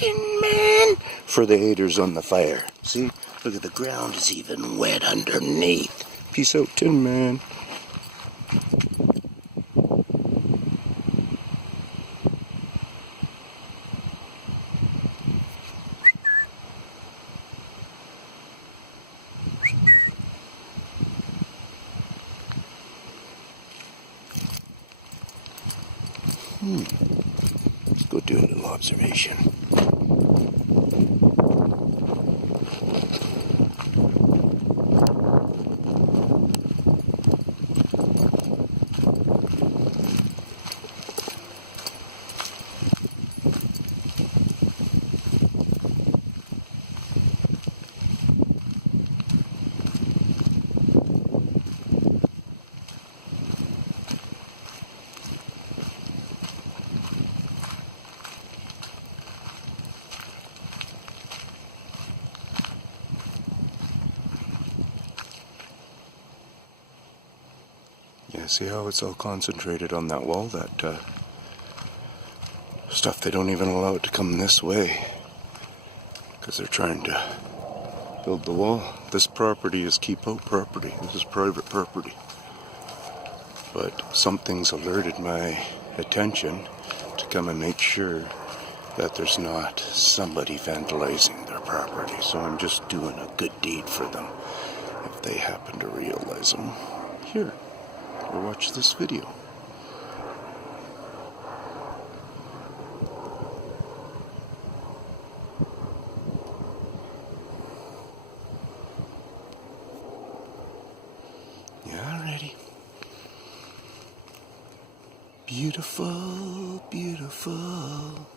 Tinman for the haters on the fire. See, look at the ground is even wet underneath. Peace out, Tinman. Let's go do a little observation. Yeah, see how it's all concentrated on that wall? That stuff, they don't even allow it to come this way because they're trying to build the wall. This property is keep out property. This is private property. But something's alerted my attention to come and make sure that there's not somebody vandalizing their property. So I'm just doing a good deed for them if they happen to realize them. Here. Or watch this video. Yeah, already. Beautiful, beautiful.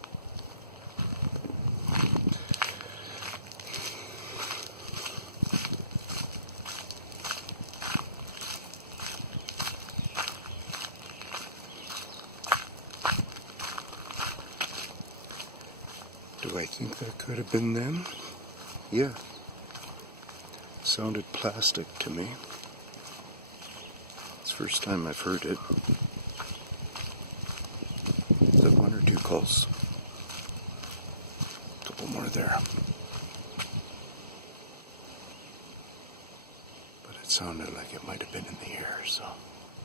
Do I think that could have been them? Yeah. Sounded plastic to me. It's the first time I've heard it. Is that one or two calls? A couple more there. But it sounded like it might have been in the air, so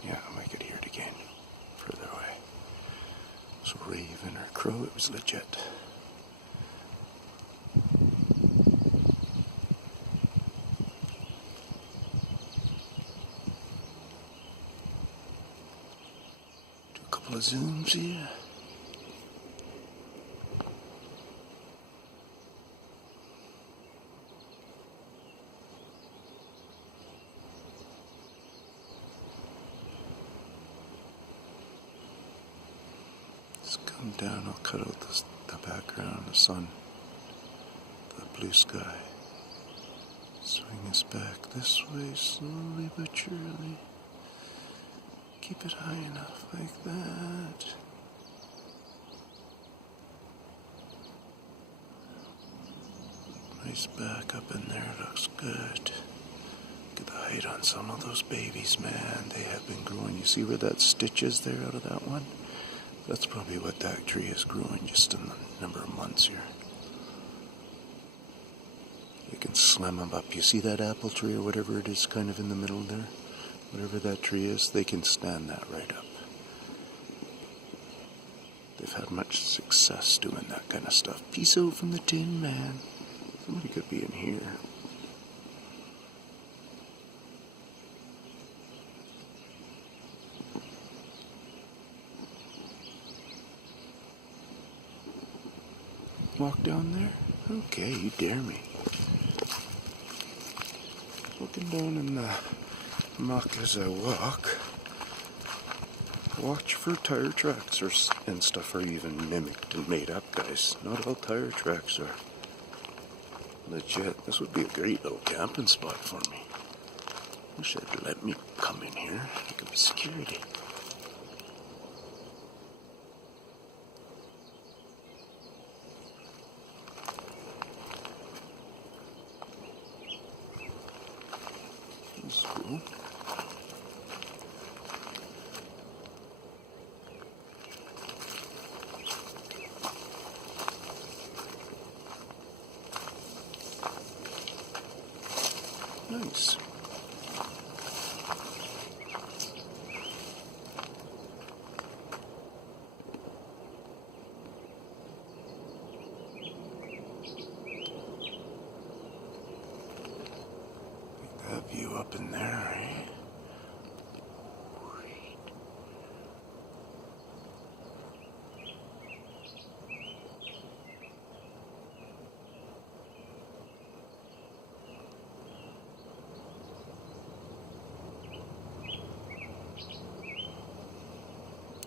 yeah, I might could hear it again further away. So raven or crow, it was legit. Couple of zooms here. Let's come down. I'll cut out the background, the sun, the blue sky. Swing us back this way, slowly but surely. Keep it high enough like that. Nice back up in there, looks good. Get the height on some of those babies, man. They have been growing. You see where that stitch is there out of that one? That's probably what that tree is growing just in the number of months here. You can slam them up. You see that apple tree or whatever it is kind of in the middle there? Whatever that tree is, they can stand that right up. They've had much success doing that kind of stuff. Peace out from the Tinman. Somebody could be in here. Walk down there? Okay, you dare me. Looking down in the muck as I walk. Watch for tire tracks and stuff are even mimicked and made up, guys. Not all tire tracks are legit. This would be a great little camping spot for me. Wish they'd let me come in here. I could be security. That's cool. noise. That view up in there, eh?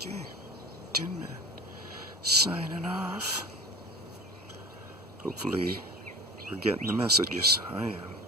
Okay, Tinman signing off. Hopefully we're getting the messages. I am.